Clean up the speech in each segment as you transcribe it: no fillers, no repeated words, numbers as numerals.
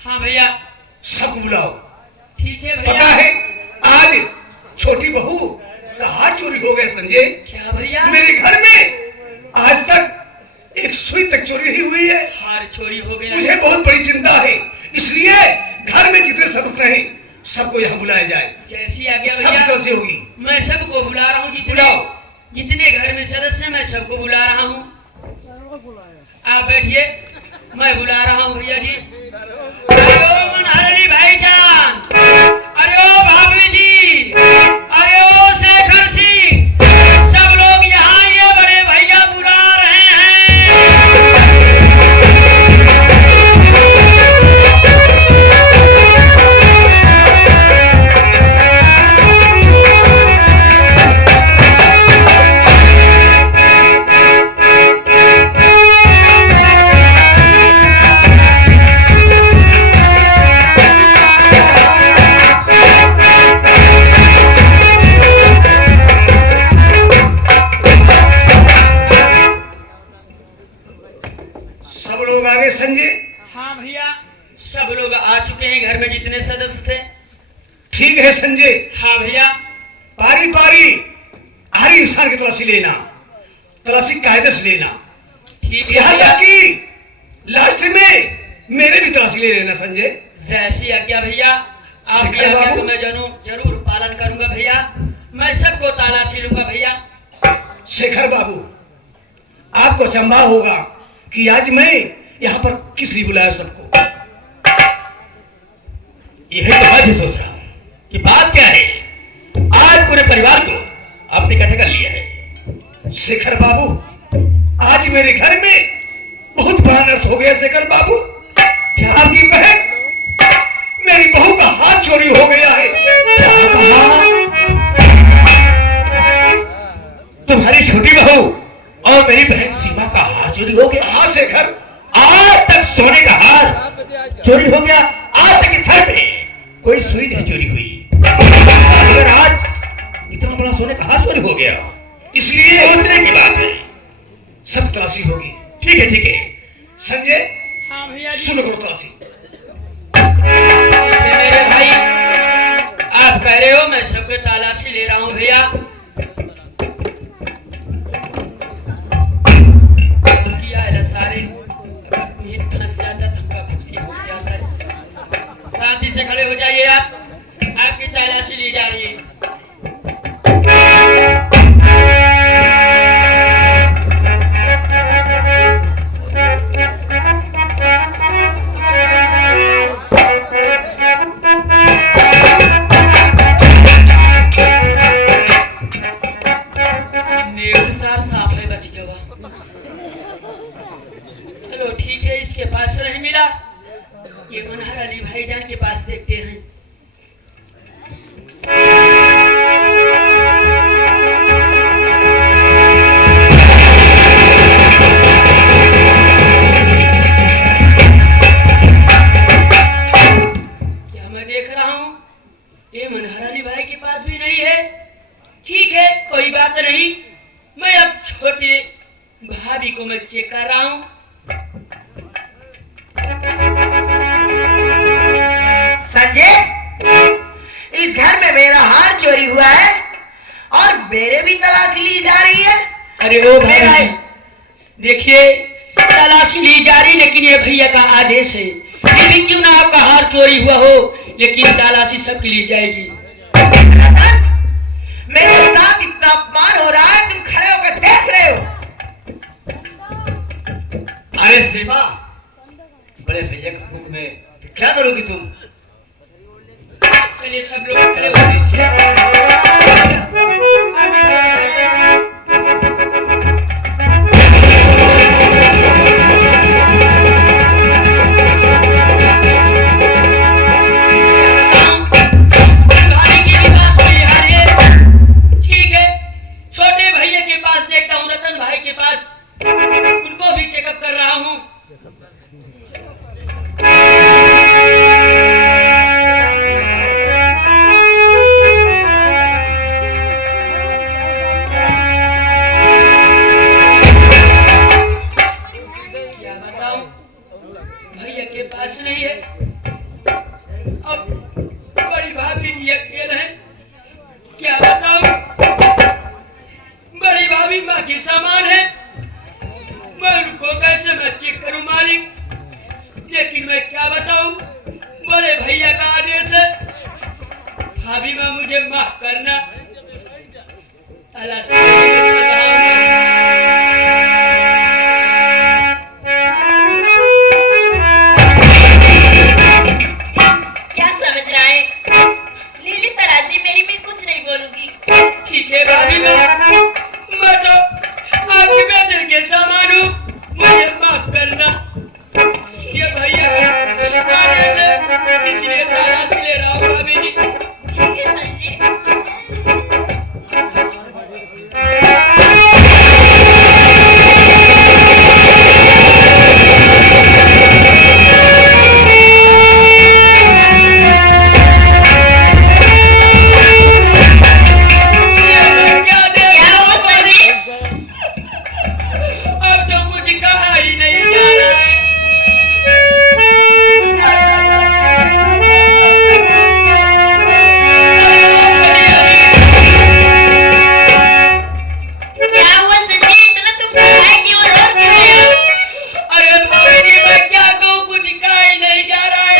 हाँ भैया। सबको बुलाओ। ठीक है भैया। पता है आज छोटी बहू का हाथ चोरी हो गया संजय। क्या भैया? मेरे घर में आज तक एक सुई तक चोरी नहीं हुई है। हार चोरी हो गया। मुझे बहुत बड़ी चिंता है, इसलिए घर में जितने सदस्य हैं सबको यहाँ बुलाया जाए। जैसी आज्ञा सब भैया। तरह से होगी। मैं सबको बुला रहा हूँ। जितने घर में सदस्य हैं मैं सबको बुला रहा हूँ। आप बैठिए, मैं बुला रहा हूँ भैया जी। अरे ओ मनहरी भाईजान, अरे ओ भाभी जी, अरे ओ शेखर सिंह, सब लोग यहाँ ये बड़े भैया बुला रहे हैं। सब लोग आ गए संजय? हाँ भैया, सब लोग आ चुके हैं घर में जितने सदस्य थे। ठीक है संजय। हाँ भैया। पारी पारी हर इंसान की तलाशी लेना, तलाशी कायदे से लेना। ठीक है यहाँ भैया। तक कि लास्ट में मेरे भी तलाशी ले लेना संजय। जैसी आज्ञा भैया। आपकी शेखर आज्ञा बाबू। को मैं जरूर पालन करूंगा भैया। मैं सबको तलाशी लूंगा भैया। शेखर बाबू, आपको अचंभा होगा कि आज मैं यहाँ पर किस लिए बुलाया सबको। यही तो मैं भी सोच रहा हूँ कि बात क्या है। आज पूरे परिवार को आपने इकट्ठा कर लिया है। शेखर बाबू, आज मेरे घर में बहुत बड़ा अनर्थ हो गया। शेखर बाबू, क्या आपकी बहन मेरी बहू का हाथ चोरी हो गया है। क्या कहा? तुम्हारी छोटी बहू और मेरी बहन सीमा का हार चोरी हो गया? हाँ शेखर। आज तक सोने का हार चोरी हो गया। आज तक इस घर में कोई सुई नहीं चोरी हुई, अगर आज इतना बड़ा सोने का हार चोरी हो गया, इसलिए सोचने की बात है। सब तलाशी होगी। ठीक है ठीक है। संजय, हाँ भैया जी। सुनो करो तलाशी। ठीक है मेरे भाई, आप कह रहे हो मैं सबके तलाशी ले रहा हूँ भैया। किया है सारे, अगर कोई फंस जाता तो हमका खुशी हो जाता है। शांति से खड़े हो जाइए आप, आपकी तलाशी ली जा रही है। नेहरू सार साफ है, बच गया। चलो ठीक है, इसके पास से नहीं मिला, ये मनहर अली भाईजान के पास देखते हैं। क्या मैं देख रहा हूँ ये मनहर अली भाई के पास भी नहीं है। ठीक है, कोई बात नहीं, मैं अब छोटे भाभी को मैं चेक कर रहा हूँ। संजय, इस घर में मेरा हार चोरी हुआ है और मेरे भी तलाशी ली जा रही है। अरे ओ भाई, देखिए तलाशी ली जा रही, लेकिन ये भैया का आदेश है। फिर भी क्यों ना आपका हार चोरी हुआ हो, लेकिन तलाशी सबकी ली जाएगी। मेरे साथ इतना अपमान हो रहा है, तुम खड़े होकर देख रहे हो। अरे सीमा, बड़े भैया का हुक्म है, तो क्या करोगी तुम? चलिए सब लोग खड़े हो जाइए। भाभी के भी पास नहीं आ रही है। ठीक है, छोटे भैया के पास देखता हूँ, रतन भाई के पास, उनको भी चेकअप कर रहा हूँ। पास नहीं है। अब बड़ी भाभी जी अकेले हैं, क्या बताऊं? बड़ी भाभी माँ की सामान है, मैं उनको कैसे मैं चेक करूं मालिक? लेकिन मैं क्या बताऊं, बड़े भैया का आदेश है। भाभी माँ मुझे माफ करना, तलाशी में चल रहा हूं। क्या समझ रहा है? ले ले तराशी मेरी, मैं कुछ नहीं बोलूंगी। ठीक है भाभी माँ, मैं तो आपके बेटे के सामान हूँ, मुझे माफ करना। ये भैया का आदेश है, इसलिए तलाशी ले रहा हूँ भाभी जी। ठीक है संजय। क्या हुआ संजय? अब तो कुछ कहा ही नहीं जा रहा है। क्या हुआ संजय? इतना तुम घबराए क्यों और रो क्यों रहे हो? अरे भाभी जी, मैं क्या कहूँ, कुछ कहा ही नहीं जा रहा है।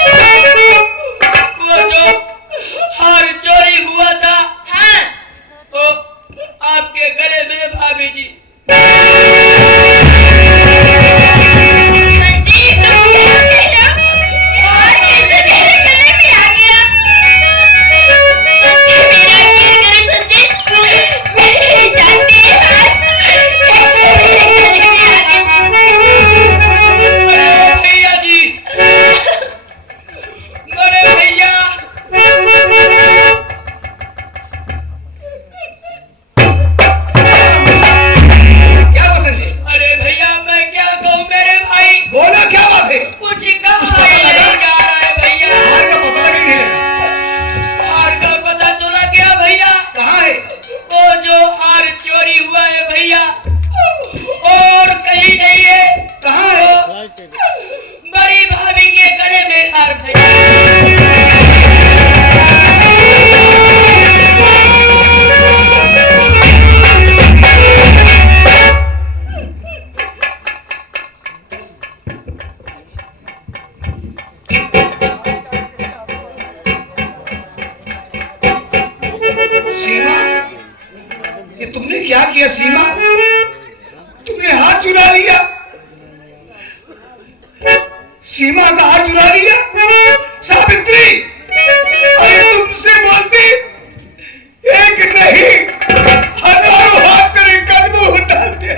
वो जो हार चोरी हुआ था, हाँ, वो आपके गले में भाभी जी। संजय तुम क्या कह रहे हो? और कैसे मेरे गले में आ गया? संजय मेरा यकीन करो संजय, मेरी जानती है हार कैसे मेरे गले में आ गया? अरे भैया जी, बड़े भैया, क्या हुआ संजय? अरे भैया मैं क्या कहूँ, मेरे भाई बोलो क्या बात है? कुछ कहा ही नहीं जा रहा है भैया। हार का पता लगा नहीं लगा? हार का पता तो लग गया भैया, कहाँ है? वो जो हार चोरी हुआ है भैया, और कहीं नहीं है। कहाँ है? बड़ी भाभी के गले में हार भैया। सीमा, ये तुमने क्या किया सीमा? तुमने हाथ चुरा लिया, सीमा का हाथ चुरा लिया। सावित्री, अरे तुमसे बोलती एक नहीं हजारों हाथ तेरे कदमों में डालते।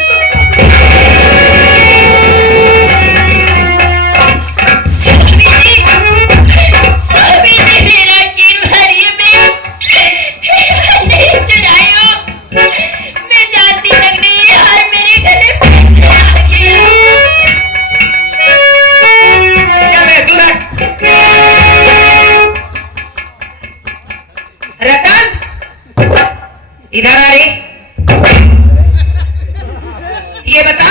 साबित्री मेरा यकीन भरिए नहीं चुराई हो। मैं जानती तक नहीं ये हार मेरे गले में कैसे आ गया। चल रे दूर हट। रतन, इधर आ रे। ये बता